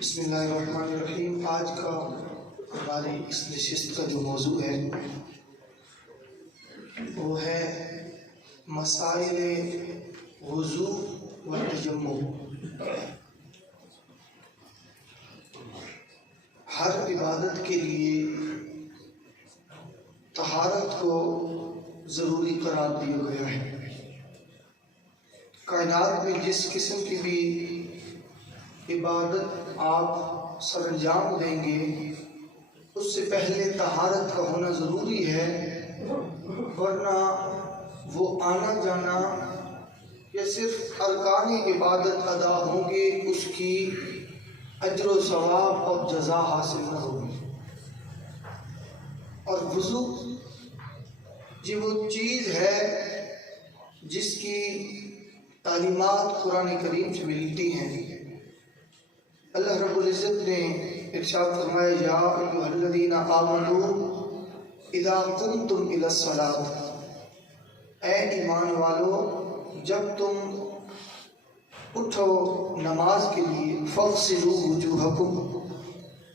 بسم اللہ الرحمن الرحیم۔ آج کا ہماری اس نشست کا جو موضوع ہے وہ ہے مسائل وضو و تیمم۔ ہر عبادت کے لیے طہارت کو ضروری قرار دیا گیا ہے۔ کائنات میں جس قسم کی بھی عبادت آپ سر انجام دیں گے اس سے پہلے طہارت کا ہونا ضروری ہے، ورنہ وہ آنا جانا یا صرف ارکان عبادت ادا ہوں گے، اس کی اجر و ثواب اور جزا حاصل نہ ہوگی۔ اور وضو یہ وہ چیز ہے جس کی تعلیمات قرآن کریم سے ملتی ہیں۔ اللہ رب العزت نے ارشاد فرمایا، یا ایھا الذین آمنوا اذا قمتم الی الصلاۃ، اے ایمان والو جب تم اٹھو نماز کے لیے، فاغسلوا وجوہکم،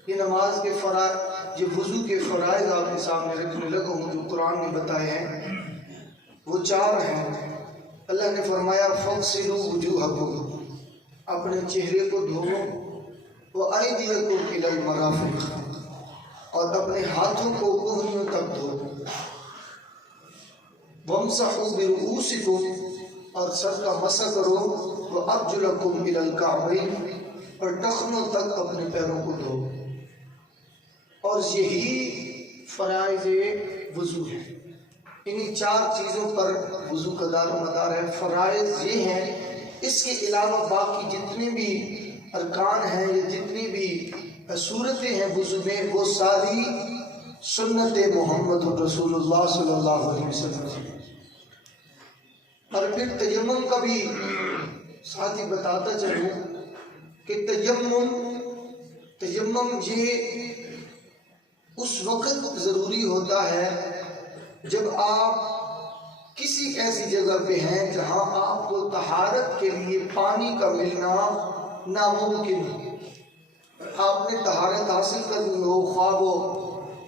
یہ نماز کے فرائض، یہ وضو کے فرائض آپ کے سامنے رکھنے لگا ہوں جو قرآن نے بتائے ہیں، وہ 4 ہیں۔ اللہ نے فرمایا فاغسلوا وجوہکم، اپنے چہرے کو دھوؤ، وَأَيْدِيَكُمْ إِلَى الْمَرَافِقِ، اور اپنے ہاتھوں کو کوہنیوں تک دھو، وَامْسَحُوا بِرُؤُوسِكُمْ، اور سر کا مسح کرو، وَأَرْجُلَكُمْ إِلَى الْكَعْبَيْنِ، اور ٹخنوں تک اپنے پیروں کو دھو۔ اور یہی فرائض وضو ہے۔ انہی 4 چیزوں پر وضو کا دار و مدار ہے۔ فرائض یہ ہیں، اس کے علاوہ باقی جتنے بھی ارکان ہیں یا جتنی بھی صورتیں ہیں وضو میں، وہ ساری سنت محمد رسول اللہ صلی اللہ علیہ وسلم کی۔ اور پھر تیمم کا بھی ساتھ ہی بتاتا چلوں کہ تیمم یہ اس وقت ضروری ہوتا ہے جب آپ کسی ایسی جگہ پہ ہیں جہاں آپ کو طہارت کے لیے پانی کا ملنا ناممکن ہے۔ آپ نے طہارت حاصل کرنی ہو، خواہ وہ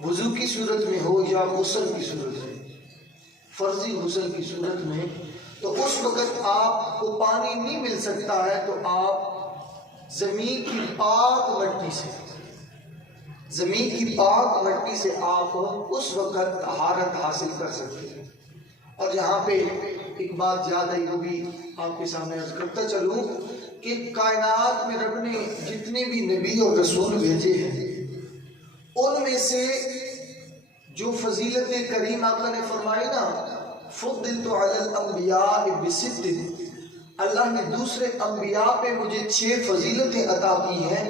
وضو کی صورت میں ہو یا غسل کی صورت میں، فرضی غسل کی صورت میں، تو اس وقت آپ کو پانی نہیں مل سکتا ہے تو آپ زمین کی پاک مٹی سے آپ اس وقت طہارت حاصل کر سکتے ہیں۔ اور یہاں پہ ایک بات یاد آئی، وہ بھی آپ کے سامنے عرض کرتا چلوں کہ کائنات میں رب نے جتنے بھی نبی اور رسول بھیجے ہیں، ان میں سے جو فضیلت کریم آقا نے فرمائی نا، فضلت علی الانبیاء بست، اللہ نے دوسرے انبیاء پہ مجھے 6 فضیلتیں عطا کی ہیں۔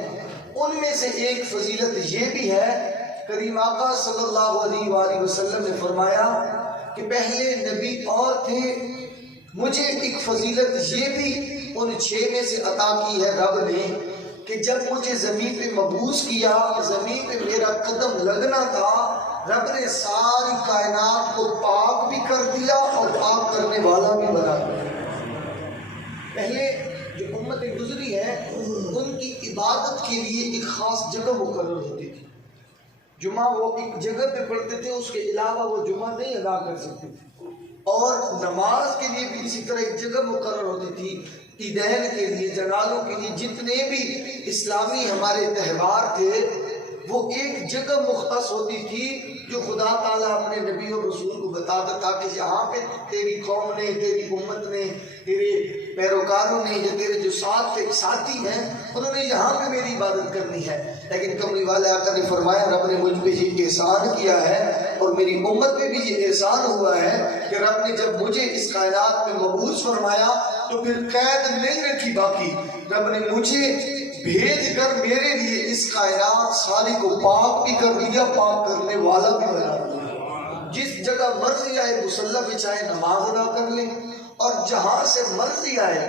ان میں سے ایک فضیلت یہ بھی ہے، کریم آقا صلی اللہ علیہ وآلہ وسلم نے فرمایا کہ پہلے نبی اور تھے، مجھے ایک فضیلت یہ بھی ان 6 میں سے عطا کی ہے رب نے، کہ جب مجھے زمین پہ مبعوث کیا، زمین پہ میرا قدم لگنا تھا، رب نے ساری کائنات کو پاک بھی کر دیا اور پاک کرنے والا بھی بنا دیا۔ پہلے جو امت گزری ہے ان کی عبادت کے لیے ایک خاص جگہ مقرر ہوتی تھی، جمعہ وہ ایک جگہ پہ پڑھتے تھے، اس کے علاوہ وہ جمعہ نہیں ادا کر سکتے تھے۔ اور نماز کے لیے بھی اسی طرح ایک جگہ مقرر ہوتی تھی، عیدین کے لیے، جنازوں کے لیے، جتنے بھی اسلامی ہمارے تہوار تھے وہ ایک جگہ مختص ہوتی تھی جو خدا تعالیٰ اپنے نبی اور رسول کو بتاتا تھا کہ یہاں پہ تیری قوم نے، تیری امت نے، تیرے پیروکاروں نے یا تیرے جو ساتھی ہیں انہوں نے یہاں پہ میری عبادت کرنی ہے۔ لیکن کملی والے آقا نے فرمایا، رب نے مجھ پہ یہ احسان کیا ہے اور میری امت پہ بھی یہ احسان ہوا ہے کہ رب نے جب مجھے اس کائنات میں مبعوث فرمایا تو پھر قید نہیں رکھی باقی، رب نے مجھے بھیج کر میرے لیے اس کائنات ساری کو پاک بھی کر دیا، پاک کرنے والا بھی بنا دیا۔ جس جگہ مرضی آئے مصلی بچھائے نماز ادا کر لیں، اور جہاں سے مرضی آئے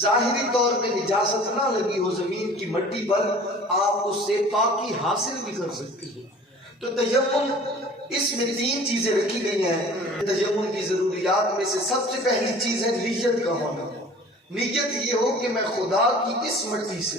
ظاہری طور پہ نجاست نہ لگی ہو زمین کی مٹی پر، آپ اس سے پاکی حاصل بھی کر سکتے ہیں۔ تو تیمم، اس میں 3 چیزیں رکھی گئی ہیں۔ تیمم کی ضروریات میں سے سب سے پہلی چیز ہے نیت کا ہونا۔ نیت یہ ہو کہ میں خدا کی اس مٹی سے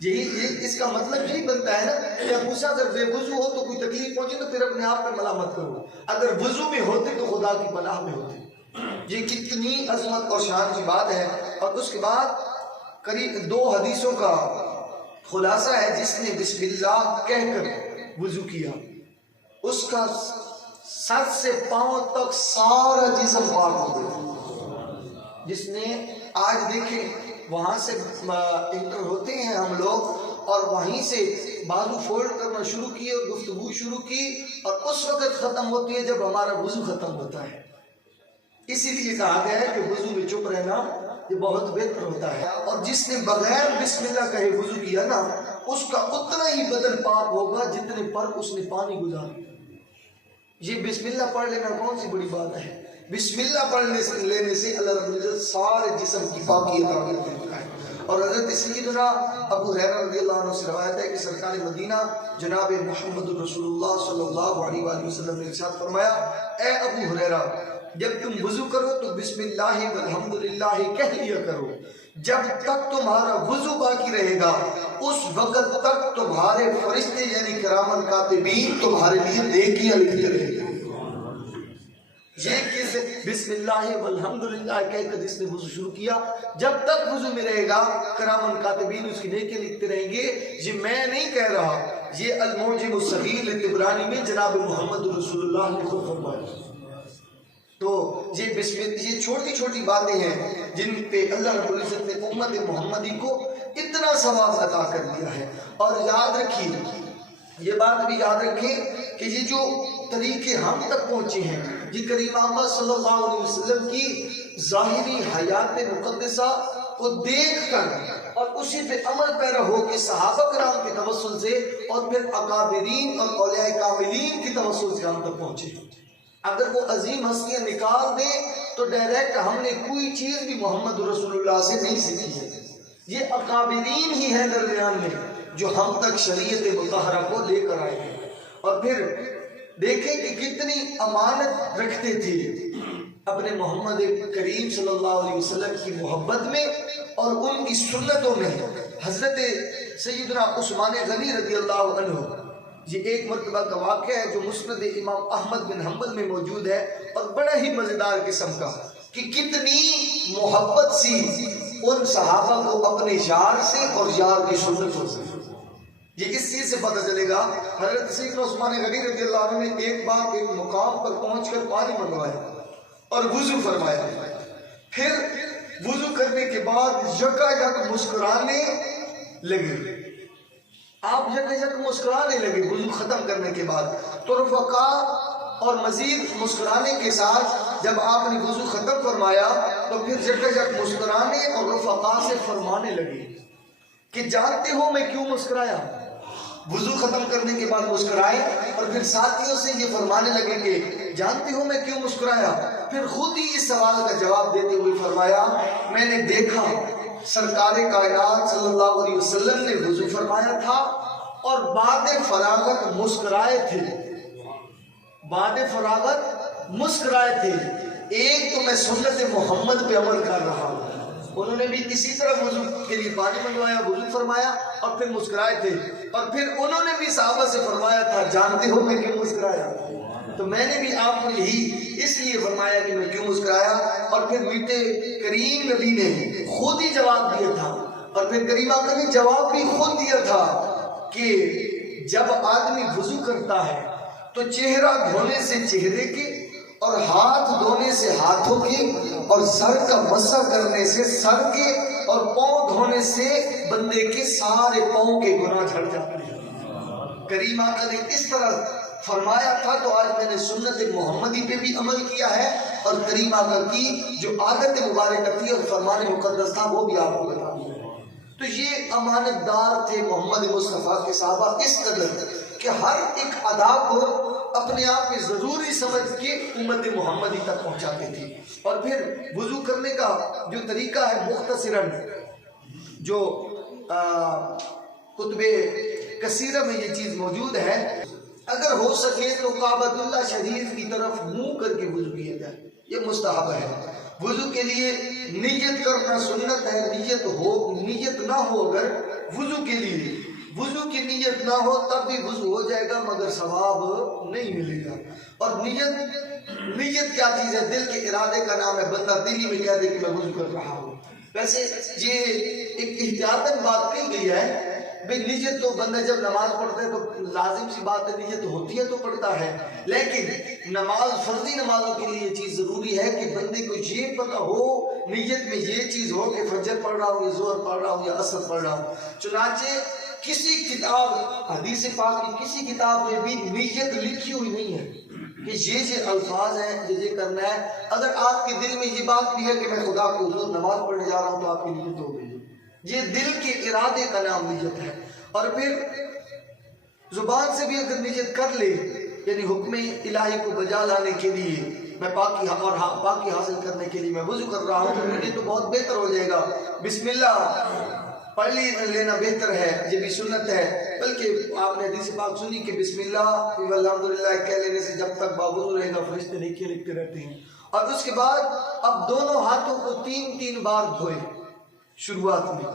یہی اس کا مطلب یہی بنتا ہے نا کہ موسیٰ اگر بے وضو ہو تو کوئی تکلیف پہنچے تو پھر اپنے آپ پہ ملامت کرو، اگر وضو میں ہوتے تو خدا کی پناہ میں ہوتے۔ یہ کتنی عظمت اور شان کی بات ہے۔ اور اس کے بعد قریب 2 حدیثوں کا خلاصہ ہے، جس نے بسم اللہ کہہ کر وضو کیا اس کا سر سے پاؤں تک سارا جسم پاک ہو گیا۔ جس نے آج دیکھیں وہاں سے انٹر ہوتے ہیں ہم لوگ اور وہیں سے بازو فولڈ کرنا شروع کیے اور گفتگو شروع کی، اور اس وقت ختم ہوتی ہے جب ہمارا وضو ختم ہوتا ہے۔ اسی لیے کہا گیا ہے کہ وضو میں چپ رہنا یہ بہت بہتر ہوتا ہے۔ اور جس نے بغیر بسم اللہ کہے وضو کیا نا، اس کا اتنا ہی بدن پاک ہوگا جتنے پر اس نے پانی گزارا۔ یہ بسم اللہ پڑھ لینا کون سی بڑی بات ہے؟ بسم اللہ پڑھ لینے سے اللہ رب العزت سارے جسم کی پاکی عطا کرتا ہے۔ اور حضرت سیدنا ابو ہریرہ رضی اللہ عنہ سے روایت ہے کہ سرکار مدینہ جناب محمد رسول اللہ صلی اللہ علیہ وآلہ وسلم نے ارشاد فرمایا، اے ابو ہریرہ جب تم وضو کرو تو بسم اللہ والحمدللہ کہہ لیا کرو، جب تک تمہارا وضو باقی رہے گا اس وقت تک تمہارے فرشتے یعنی کرام الکاتبین تمہارے لیے نیکیاں لکھتے رہیں گے۔ یہ کس بسم اللہ والحمدللہ کہہ کر جس نے وضو شروع کیا، جب تک وضو میں رہے گا کرام الکاتبین اس کی نیکیاں لکھتے رہیں گے۔ یہ میں نہیں کہہ رہا، یہ المعجم الصغیر لطبرانی میں جناب محمد رسول اللہ نے خود فرمایا۔ تو یہ چھوٹی چھوٹی باتیں ہیں جن پہ اللہ رب العزت نے امت محمدی کو اتنا ثواب عطا کر دیا ہے۔ اور یاد رکھیے، یہ بات بھی یاد رکھیں کہ یہ جو طریقے ہم تک پہنچے ہیں، یہ کریم محمد صلی اللہ علیہ وسلم کی ظاہری حیات مقدسہ کو دیکھ کر اور اسی پہ عمل پیرا ہو کے صحابہ کرام کے توسل سے اور پھر اکابرین اور اولیاء کاملین کی توسل سے ہم تک پہنچے۔ اگر وہ عظیم ہستیاں نکال دیں تو ڈائریکٹ ہم نے کوئی چیز بھی محمد رسول اللہ سے نہیں سیکھی ہے۔ یہ اکابرین ہی ہیں درمیان میں جو ہم تک شریعت مطہرہ کو لے کر آئے ہیں۔ اور پھر دیکھیں کہ کتنی امانت رکھتے تھے اپنے محمد کریم صلی اللہ علیہ وسلم کی محبت میں اور ان کی سنتوں میں۔ حضرت سیدنا عثمان غنی رضی اللہ عنہ، یہ ایک مرتبہ کا واقعہ ہے جو مسند امام احمد بن حنبل میں موجود ہے اور بڑا ہی مزیدار قسم کا، کہ کتنی محبت سی ان صحابہ کو اپنے یار سے اور یار کی سنتوں سے۔ یہ اس چیز سے پتہ چلے گا، حضرت سیدنا عثمان غنی رضی اللہ عنہ نے ایک بار ایک مقام پر پہنچ کر پانی منگوایا اور وضو فرمایا، پھر وضو کرنے کے بعد یکایک مسکرانے لگے۔ آپ یک مسکرانے لگے وضو ختم کرنے کے بعد، تو رفقا اور مزید مسکرانے کے ساتھ جب آپ نے وضو ختم فرمایا تو پھر یک مسکرانے اور رفقا سے فرمانے لگے کہ جانتے ہو میں کیوں مسکرایا؟ وضو ختم کرنے کے بعد مسکرائے اور پھر ساتھیوں سے یہ فرمانے لگے کہ جانتے ہو میں کیوں مسکرایا؟ پھر خود ہی اس سوال کا جواب دیتے ہوئے فرمایا، میں نے دیکھا سرکار کائنات صلی اللہ علیہ وسلم نے وضو فرمایا تھا اور بعد فراغت مسکرائے تھے، بعد فراغت مسکرائے تھے۔ ایک تو میں سنت محمد پہ عمل کر رہا ہوں، انہوں نے بھی اسی طرح وضو کے لیے پانی منگوایا، وضو فرمایا اور پھر مسکرائے تھے، اور پھر انہوں نے بھی صحابہ سے فرمایا تھا جانتے ہو میں کیوں مسکرایا؟ تو میں نے بھی آپ کو یہی اس لیے فرمایا کہ میں کیوں مسکرایا، اور پھر میٹھے کریم نبی نے خود ہی جواب دیا تھا، اور پھر کریم آقا نے جواب بھی خود دیا تھا کہ جب آدمی وضو کرتا ہے تو چہرہ دھونے سے چہرے کے اور ہاتھ دھونے سے ہاتھوں کے اور سر کا مسح کرنے سے سر کے اور پاؤں دھونے سے بندے کے سارے پاؤں کے گناہ جھڑ جاتے ہیں۔ کریم آقا نے اس طرح فرمایا تھا، تو آج میں نے سنت محمدی پہ بھی عمل کیا ہے اور کریم آقا کی جو عادت مبارکہ تھی اور فرمان مقدس تھا وہ بھی آپ کو بتا دیا۔ تو یہ امانت دار تھے محمد مصطفیٰ کے صحابہ اس قدر کہ ہر ایک ادا کو اپنے آپ میں ضروری سمجھ کے امت محمدی تک پہنچاتے تھے۔ اور پھر وضو کرنے کا جو طریقہ ہے مختصراً، جو کتب کثیرہ میں یہ چیز موجود ہے، اگر ہو سکے تو کعبۃ اللہ شریف کی طرف منہ کر کے وضو کیا جائے، یہ مستحب ہے۔ وضو کے لیے نیت کرنا سنت ہے، نیت نہ ہو اگر وضو کے لیے وضو کی نیت نہ ہو تب بھی وضو ہو جائے گا مگر ثواب نہیں ملے گا۔ اور نیت کیا چیز ہے؟ دل کے ارادے کا نام ہے۔ بندہ دلی میں کہہ دے کہ میں وضو کر رہا ہوں، ویسے یہ ایک احتیاطاً بات کی گئی ہے بھئی نیت تو بندہ جب نماز پڑھتا ہے تو لازم سی بات ہے نیت ہوتی ہے تو پڑھتا ہے، لیکن نماز فرضی نمازوں کے لیے یہ چیز ضروری ہے کہ بندے کو یہ پتہ ہو، نیت میں یہ چیز ہو کہ فجر پڑھ رہا ہوں یا ظہر پڑھ رہا ہوں یا عصر پڑھ رہا ہوں۔ چنانچہ کسی کتاب حدیث پاک کی کسی کتاب میں بھی نیت لکھی ہوئی نہیں ہے کہ یہ الفاظ ہیں یہ کرنا ہے۔ اگر آپ کے دل میں یہ بات بھی ہے کہ میں خدا کے حضور نماز پڑھنے جا رہا ہوں تو آپ کی نیت ہو گئی۔ یہ دل کے ارادے کا نام نیت ہے۔ اور پھر زبان سے بھی اگر نیت کر لے، یعنی حکم الہی کو بجا لانے کے لیے میں پاکی حاصل کرنے کے لیے میں وضو کر رہا ہوں تو مجھے تو بہت بہتر ہو جائے گا۔ بسم اللہ پڑھ لینا بہتر ہے، یہ بھی سنت ہے۔ بلکہ آپ نے حدیث پاک سنی کہ بسم اللہ الحمدللہ کہہ لینے سے جب تک باوضو رہے گا فرشتے نیکیاں لکھتے رہتے ہیں۔ اور اس کے بعد اب دونوں ہاتھوں کو 3 بار دھوئے، شروعات میں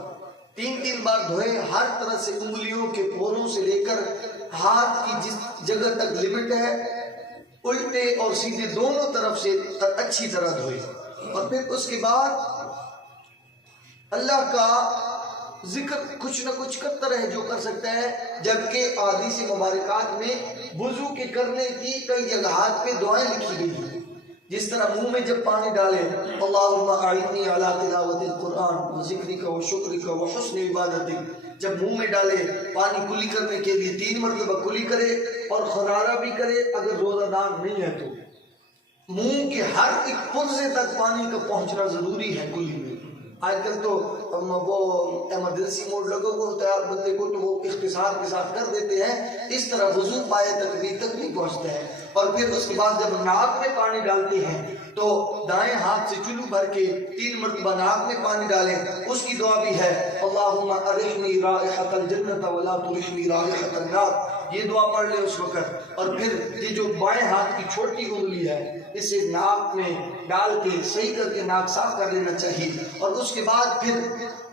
3 بار دھوئے، ہر طرح سے انگلیوں کے پوروں سے لے کر ہاتھ کی جس جگہ تک لمٹ ہے الٹے اور سیدھے دونوں طرف سے اچھی طرح دھوئے۔ اور پھر اس کے بعد اللہ کا ذکر کچھ نہ کچھ کرتا رہے جو کر سکتا ہے، جبکہ احادیث مبارکات میں وضو کے کرنے کی کئی جگہات پہ دعائیں لکھی گئی ہیں، جس طرح منہ میں جب پانی ڈالے اللہم اعنی علی تلاوت القرآن وذکرک وشکرک وحسن عبادتک، جب منہ میں ڈالے پانی کلی کرنے کے لیے 3 مرتبہ کلی کرے اور خرارہ بھی کرے، اگر روزہ دار نہیں ہے تو منہ کے ہر ایک پرزے تک پانی کا پہنچنا ضروری ہے کلی میں۔ آج کل تو وہ ایمرجنسی موڈ لگا ہوا ہوتا ہے بندے کو تو وہ اختصار کے ساتھ کر دیتے ہیں، اس طرح وضو پائے تکبیر تک نہیں پہنچتا ہے۔ اور پھر اس کے بعد جب ناک میں پانی ڈالتے ہیں تو دائیں ہاتھ سے چلو بھر کے 3 مرتبہ ناک میں پانی ڈالیں، اس کی دعا بھی ہے اللہم ارحنی رائحۃ الجنۃ ولا ترحنی رائحۃ النار، یہ دعا پڑھ لے اس وقت۔ اور پھر یہ جو بائیں ہاتھ کی چھوٹی انگلی ہے اسے ناک میں ڈال کے صحیح کر کے ناک صاف کر لینا چاہیے۔ اور اس کے بعد پھر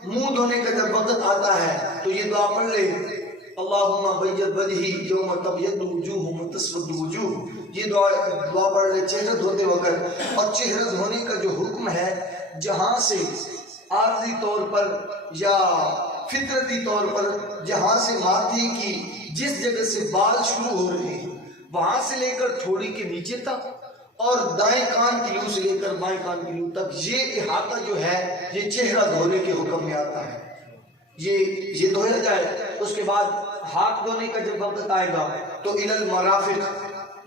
منہ دھونے کا جب وقت آتا ہے تو یہ دعا پڑھ لے اللہم بید وجہی یوم تبیض وجوہ وتسود وجوہ، یہ دعا پڑھ لے چہرہ دھوتے وقت۔ اور چہرہ دھونے کا جو حکم ہے جہاں سے عارضی طور پر یا فطرتی طور پر جہاں سے ماتھے کی جس جگہ سے بال شروع ہو رہے ہیں وہاں سے لے کر تھوڑی کے نیچے تک اور دائیں کان کی لو سے لے کر بائیں کان کی لو تک یہ احاطہ جو ہے یہ چہرہ دھونے کے حکم میں آتا ہے، یہ دھویا جائے۔ اس کے بعد ہاتھ دھونے کا جب وقت آئے گا تو الی المرافق،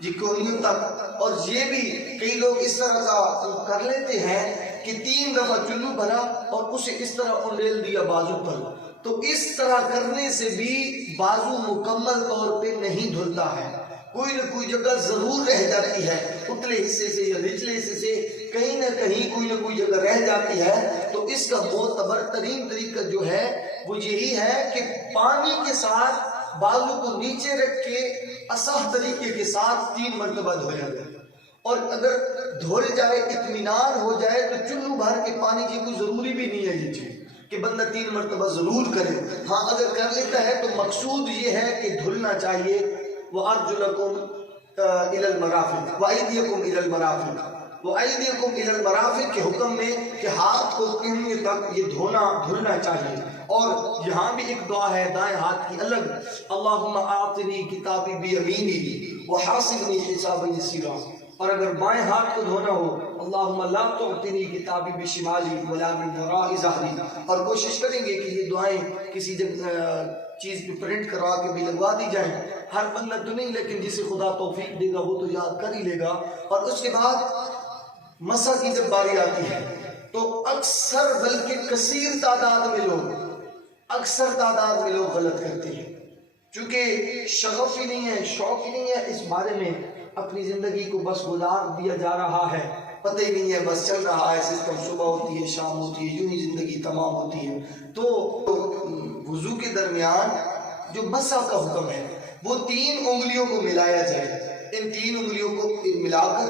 یہ کوہنیوں تک۔ اور یہ بھی کئی لوگ اس طرح کا کر لیتے ہیں کہ 3 دفعہ چلو بھرا اور اسے اس طرح انڈیل دیا بازو پر، تو اس طرح کرنے سے بھی بازو مکمل طور پہ نہیں دھلتا ہے، کوئی نہ کوئی جگہ ضرور رہ جاتی ہے، اتلے حصے سے یا نچلے حصے سے کہیں نہ کہیں کوئی نہ کوئی جگہ رہ جاتی ہے۔ تو اس کا معتبر ترین طریقہ جو ہے وہ یہی ہے کہ پانی کے ساتھ بازو کو نیچے رکھ کے اصح طریقے کے ساتھ 3 مرتبہ دھویا جائے۔ اور اگر دھول جائے اطمینان ہو جائے تو چلو بھر کے پانی کی کوئی ضروری بھی نہیں ہے یہ چیز کہ بندہ 3 مرتبہ ضرور کرے۔ ہاں اگر کر لیتا ہے تو مقصود یہ ہے کہ دھلنا چاہیے۔ وَأَرْجُلَكُمْ إِلَى الْمَرَافِقِ وَأَيْدِيَكُمْ إِلَى الْمَرَافِقِ، وَأَيْدِيَكُمْ إِلَى الْمَرَافِقِ کے حکم میں کہ ہاتھ کو کنویں تک یہ دھلنا چاہیے۔ اور یہاں بھی ایک دعا ہے دائیں ہاتھ کی الگ، اللہم آتنی کتابی بیمینی وحاسبنی حسابا یسیرا۔ اور اگر بائیں ہاتھ کو دھونا ہو اللہم لا تعطنی کتابی بشمالی ولا من وراء ظہری، اور کوشش کریں گے کہ یہ دعائیں کسی چیز پہ پرنٹ کروا کے بھی لگوا دی جائیں۔ ہر بندہ تو نہیں لیکن جسے خدا توفیق دے گا وہ تو یاد کر ہی لے گا۔ اور اس کے بعد مسح کی جب باری آتی ہے تو اکثر بلکہ کثیر تعداد میں لوگ غلط کرتے ہیں، چونکہ شغف ہی نہیں ہے، شوق ہی نہیں ہے اس بارے میں، اپنی زندگی کو بس گزار دیا جا رہا ہے، پتہ ہی نہیں ہے، بس چل رہا ہے سسٹم، صبح ہوتی ہے شام ہوتی ہے یوں ہی زندگی تمام ہوتی ہے۔ تو وضو کے درمیان جو مسح کا حکم ہے وہ 3 انگلیوں کو ملایا جائے، ان 3 انگلیوں کو ملا کر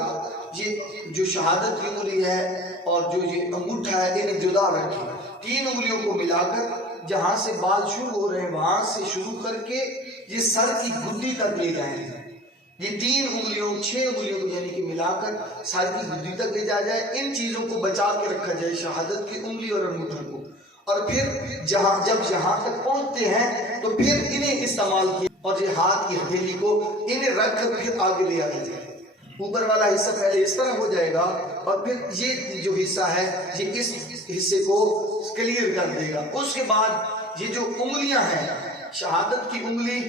یہ جو شہادت کی انگلی ہے اور جو یہ انگوٹھا ہے انہیں جدا رکھیں، 3 انگلیوں کو ملا کر جہاں سے بال شروع ہو رہے ہیں وہاں سے شروع کر کے یہ سر کی گدی تک لے جائیں گے. یہ 3 انگلیوں 6 انگلیوں کو یعنی کہ ملا کر سر کی گدی تک لے جایا جائے. ان چیزوں کو بچا کے رکھا جائے شہادت کی انگلی اور انگوٹھا کو. اور پھر جب یہاں تک پہنچتے ہیں تو پھر انہیں استعمال کیا اور یہ ہاتھ کی ہتھیلی کو انہیں رکھ کر پھر آگے لے آیا جائے. اوپر والا حصہ پہلے اس طرح ہو جائے گا اور پھر یہ جو حصہ ہے یہ اس حصے کو کلیئر کر دے گا. اس کے بعد یہ جو انگلیاں ہیں شہادت کی انگلی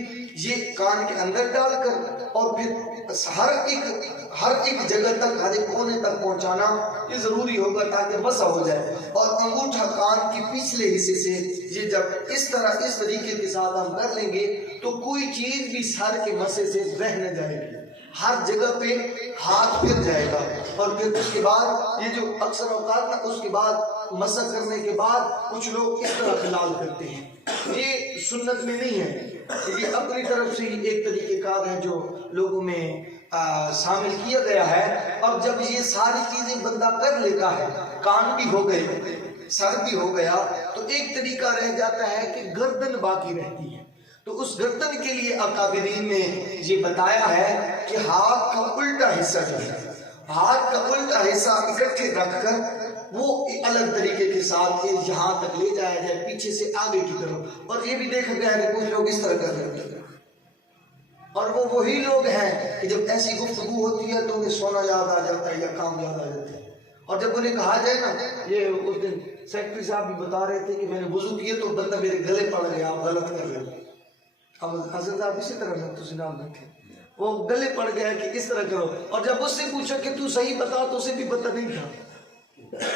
یہ کان کے اندر ڈال کر اور پھر ہر ایک جگہ تک ہر ایک کونے تک پہنچانا یہ ضروری ہوگا تاکہ مسح ہو جائے. اور انگوٹھا کان کے پچھلے حصے سے یہ جب اس طریقے کے ساتھ ہم کر لیں گے تو کوئی چیز بھی سر کے مسے سے رہ نہ جائے گی. ہر جگہ پہ ہاتھ پھر جائے گا. اور پھر اس کے بعد یہ جو اکثر اوقات نا اس کے بعد مسح کرنے کے بعد کچھ لوگ اس طرح خلال کرتے ہیں. یہ سنت میں نہیں ہے. یہ اپنی طرف سے ایک طریقہ کار ہے جو لوگوں میں شامل کیا گیا ہے. اب جب یہ ساری چیزیں بندہ کر لیتا ہے کان بھی ہو گئے سر بھی ہو گیا تو ایک طریقہ رہ جاتا ہے کہ گردن باقی رہتی ہے. تو اس گردن کے لیے اکابرین نے یہ بتایا ہے کہ ہاتھ کا الٹا حصہ جو ہے ہاتھ کا الٹا حصہ اکٹھے رکھ کر وہ الگ طریقے کے ساتھ یہاں تک لے جایا جائے پیچھے سے آگے کی طرف. اور یہ بھی دیکھا گیا ہے کہ کچھ لوگ اس طرح کر رہے ہیں اور وہ وہی لوگ ہیں کہ جب ایسی گفتگو ہوتی ہے تو انہیں سونا یاد آ جاتا ہے یا کام یاد آ جاتا ہے. اور جب انہیں کہا جائے نا یہ اس دن سیکٹری صاحب بھی بتا رہے تھے کہ میں نے وضو کیے تو بندہ میرے گلے پڑ گیا آپ غلط کر رہے ہیں. حضرت صاحب اسی طرح میں تو سنام بیٹھے وہ گلے پڑ گیا کہ اس طرح کرو. اور جب اس سے پوچھا کہ تو صحیح بتا تو اسے بھی پتہ نہیں تھا.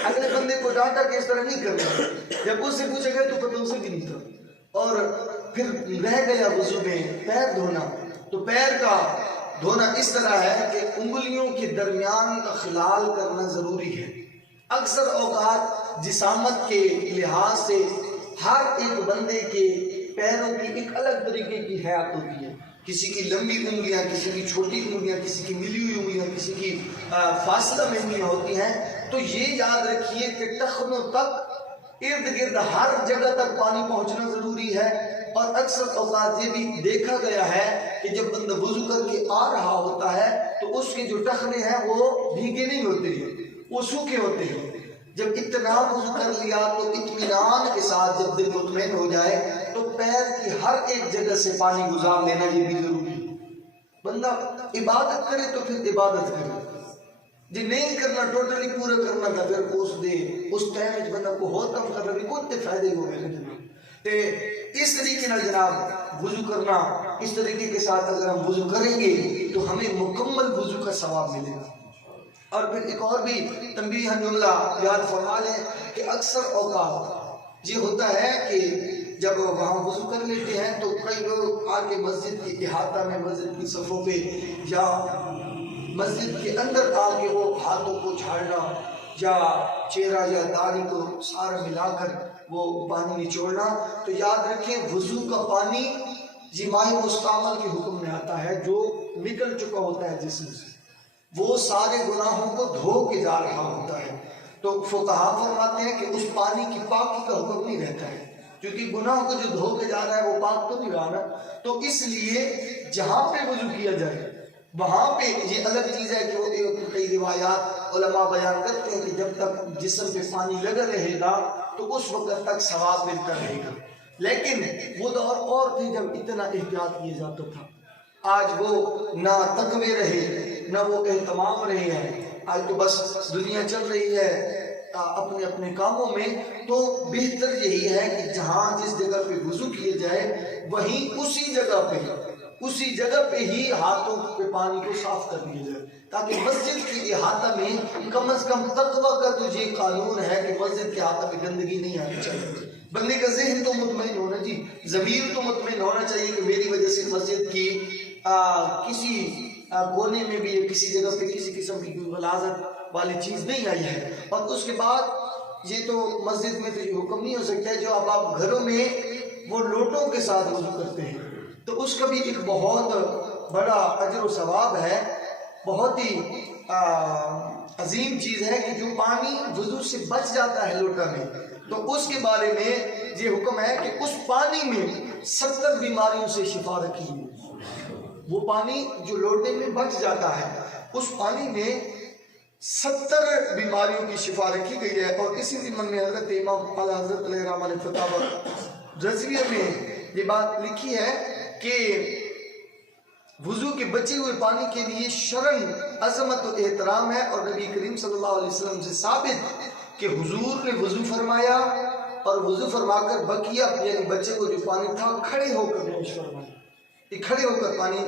اگلے بندے کو ڈانٹا کہ اس طرح نہیں کرنا. جب اس سے پوچھا گیا تو پتہ اسے بھی نہیں تھا. اور پھر رہ گیا وضو میں پیر دھونا. تو پیر کا دھونا اس طرح ہے کہ انگلیوں کے درمیان کا خلال کرنا ضروری ہے. اکثر اوقات جسامت کے لحاظ سے ہر ایک بندے کے پیروں کی ایک الگ طریقے کی حیات ہوتی ہے. کسی کی لمبی انگلیاں کسی کی چھوٹی انگلیاں کسی کی ملی ہوئی انگلیاں کسی کی فاصلہ میں انگلیاں ہوتی ہیں. تو یہ یاد رکھیے کہ ٹخنوں تک ارد گرد ہر جگہ تک پانی پہنچنا ضروری ہے. اور اکثر اوقات یہ بھی دیکھا گیا ہے کہ جب بندہ وضو کر کے آ رہا ہوتا ہے تو اس کے جو ٹخنے ہیں وہ بھیگے نہیں ہوتے ہیں وہ سوکھے ہوتے ہیں. جب اتنا وضو کر لیا تو اطمینان کے ساتھ جب دل مطمئن ہو جائے تو پیر کی ہر ایک جگہ سے پانی گزار لینا یہ بھی ضروری ہے. بندہ عبادت کرے تو پھر عبادت کرے. جی نہیں کرنا ٹوٹلی پورا کرنا تھا پھر اس دے اس ٹائم بندہ کو ہوتا کر رہا بھی کوئی فائدے ہو گئے تے اس طریقے نہ جناب وضو کرنا اس طریقے کے ساتھ اگر ہم وضو کریں گے تو ہمیں مکمل وضو کا ثواب ملے گا. اور پھر ایک اور بھی تنبیہ جملہ یاد فرما لیں کہ اکثر اوقات یہ ہوتا ہے کہ جب وہاں وضو کر لیتے ہیں تو کئی لوگ آ کے مسجد کے احاطہ میں مسجد کی صفوں پہ یا مسجد کے اندر آ کے وہ ہاتھوں کو جھاڑنا یا چہرہ یا داڑھی کو سارا ملا کر وہ پانی نچوڑنا. تو یاد رکھیں وضو کا پانی یہ ماء مستعمل کے حکم میں آتا ہے جو نکل چکا ہوتا ہے جسم سے وہ سارے گناہوں کو دھو کے جا رہا ہوتا ہے. تو فقہا فرماتے ہیں کہ اس پانی کی پاکی کا حکم نہیں رہتا ہے کیونکہ گناہ کو جو دھو کے جا رہا ہے وہ پاک تو نہیں رہا نا. تو اس لیے جہاں پہ وضو کیا جائے وہاں پہ یہ الگ چیز ہے کہ وہ کئی روایات علماء بیان کرتے ہیں کہ جب تک جسم پہ پانی لگا رہے گا تو اس وقت تک ثواب ملتا رہے گا. لیکن وہ دور اور تھے جب اتنا احتیاط کیا جاتا تھا. آج وہ نہ تقوی رہے نہ وہ اہتمام رہے ہیں. آج تو بس دنیا چل رہی ہے اپنے اپنے کاموں میں. تو بہتر یہی ہے کہ جہاں جس جگہ پہ وضو کیے جائے وہیں اسی جگہ پہ ہی ہاتھوں پہ پانی کو صاف کر دیا جائے تاکہ مسجد کے احاطہ میں کم از کم تقوی کا تو یہ قانون ہے کہ مسجد کے احاطہ میں گندگی نہیں آنی چاہیے. بندے کا ذہن تو مطمئن ہونا جی ضمیر تو مطمئن ہونا چاہیے کہ میری وجہ سے مسجد کی کسی کونے میں بھی کسی جگہ پہ کسی قسم کی غلاظت والی چیز نہیں آئی ہے. اور اس کے بعد یہ تو مسجد میں تو یہ حکم نہیں ہو سکتا ہے جو اب آپ گھروں میں وہ لوٹوں کے ساتھ وضو کرتے ہیں تو اس کا بھی ایک بہت بڑا اجر و ثواب ہے. بہت ہی عظیم چیز ہے کہ جو پانی وضو سے بچ جاتا ہے لوٹا میں تو اس کے بارے میں یہ حکم ہے کہ اس پانی میں 70 بیماریوں سے شفا رکھی ہوئی، وہ پانی جو لوٹے میں بچ جاتا ہے اس پانی میں 70 بیماریوں کی شفا رکھی گئی ہے۔ اور اسی ضمن میں حضرت امام اعلیٰ حضرت علیہ الرحمہ نے فتاوی رضویہ میں یہ بات لکھی ہے کہ وضو کے بچے ہوئے پانی کے لیے شرعاً عظمت و احترام ہے، اور نبی کریم صلی اللہ علیہ وسلم سے ثابت کہ حضور نے وضو فرمایا اور وضو فرما کر بقیہ یعنی بچے کو جو پانی تھا کھڑے ہو کر نوش فرمایا، کھڑے ہو کر پانی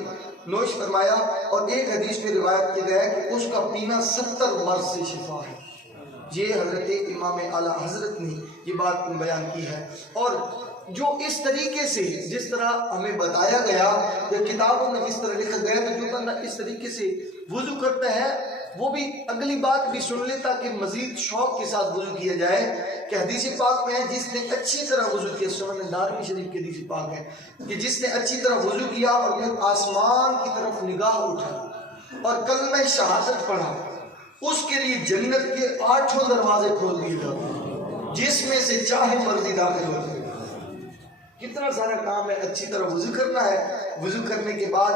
نوش فرمایا۔ اور ایک حدیث میں روایت کیا گیا ہے کہ اس کا پینا 70 مرض سے شفا ہے۔ یہ حضرت امام اعلیٰ حضرت نے یہ بات بیان کی ہے۔ اور جو اس طریقے سے جس طرح ہمیں بتایا گیا یا کتابوں میں جس طرح لکھا گیا کہ جو بندہ اس طریقے سے وضو کرتا ہے وہ بھی اگلی بات بھی سن لے تاکہ مزید شوق کے ساتھ وضو کیا جائے کہ حدیث پاک میں ہے جس نے اچھی طرح وضو کیا، سنن دارمی شریف کی حدیث پاک ہے کہ جس نے اچھی طرح وضو کیا اور پھر آسمان کی طرف نگاہ اٹھا اور کلمہ شہادت پڑھا، اس کے لیے جنت کے 8 دروازے کھول دیے جاتے ہیں جس میں سے چاہے مرضی داخل ہوتے ہیں۔ کتنا سارا کام ہے، اچھی طرح وضو کرنا ہے، وضو کرنے کے بعد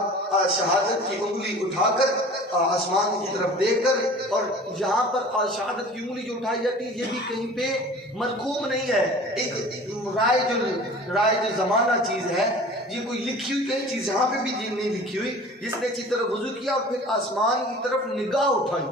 شہادت کی انگلی اٹھا کر آسمان کی طرف دیکھ کر، اور یہاں پر شہادت کی انگلی جو اٹھائی جاتی ہے یہ بھی کہیں پہ مرقوم نہیں ہے، ایک رائج زمانہ چیز ہے، یہ کوئی لکھی ہوئی کئی چیز یہاں پہ بھی نہیں لکھی ہوئی۔ جس نے اچھی طرح وضو کیا اور پھر آسمان کی طرف نگاہ اٹھائی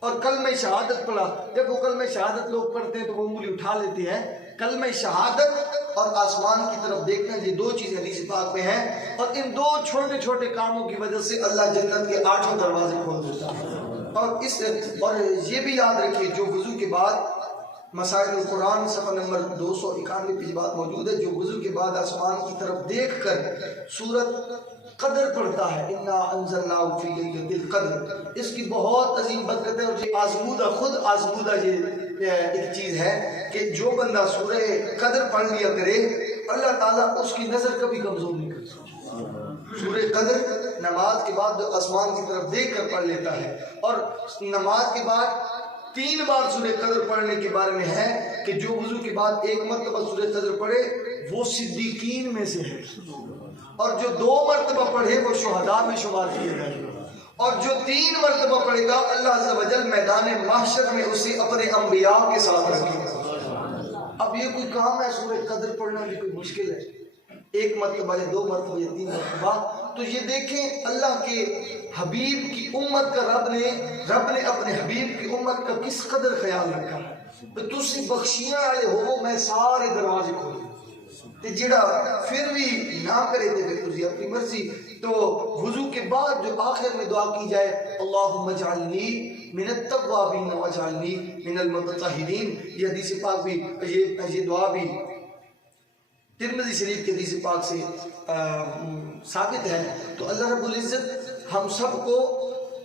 اور کلمہ شہادت پڑھا، جب وہ کلمہ شہادت لوگ پڑھتے ہیں تو وہ انگلی اٹھا لیتے ہیں، کلمہ شہادت اور آسمان کی طرف دیکھنا یہ دو چیزیں حدیث پاک میں ہیں، اور ان دو چھوٹے چھوٹے کاموں کی وجہ سے اللہ جنت کے 8 دروازے کھول دیتا ہے۔ اور یہ بھی یاد رکھیے جو وضو کے بعد مسائل القرآن صفحہ نمبر 291 پہ یہ بات موجود ہے، جو وضو کے بعد آسمان کی طرف دیکھ کر سورت قدر پڑھتا ہے، انا انزلناہ فی لیلۃ القدر، اس کی بہت عظیم برکت ہے۔ اور یہ آزمودہ خود آزمودہ یہ ایک چیز ہے کہ جو بندہ سورہ قدر پڑھ لیا کرے اللہ تعالیٰ اس کی نظر کبھی کمزور نہیں کرتا۔ سورہ قدر نماز کے بعد جو آسمان کی طرف دیکھ کر پڑھ لیتا ہے، اور نماز کے بعد 3 بار سورہ قدر پڑھنے کے بارے میں ہے کہ جو وضو کے بعد 1 مرتبہ سورہ قدر پڑھے وہ صدیقین میں سے ہے، اور جو 2 مرتبہ پڑھے وہ شہداء میں شمار کیے جائیں گے، اور جو 3 مرتبہ پڑھے گا اللہ عز و جل میدان محشر میں اسے اپنے انبیاء کے ساتھ رکھے گا۔ اب یہ کوئی کام ہے سورہ قدر پڑھنا بھی کوئی مشکل ہے، 1 مرتبہ یا 2 مرتبہ یا 3 مرتبہ؟ تو یہ دیکھیں اللہ کے حبیب کی امت کا رب نے اپنے حبیب کی امت کا کس قدر خیال رکھا ہے۔ تسی بخشیاں والے ہو میں سارے دروازے کھولے تے جڑا پھر بھی نہ کرے تے تسی اپنی مرضی۔ تو وضو کے بعد جو آخر میں دعا کی جائے اللہم اجعلنی من التوابین واجعلنی من المتطہرین، یہ حدیث پاک بھی یہ دعا بھی ترمذی شریف کے حدیث پاک سے ثابت ہے۔ تو اللہ رب العزت ہم سب کو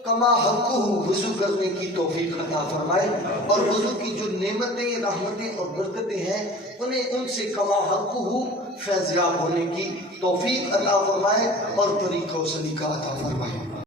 کما حقہ وضو کرنے کی توفیق عطا فرمائے، اور وضو کی جو نعمتیں رحمتیں اور برکتیں ہیں انہیں ان سے کما حقہ فیضیاب ہونے کی توفیق عطا فرمائے اور طریقہ و سلیقہ عطا فرمائے۔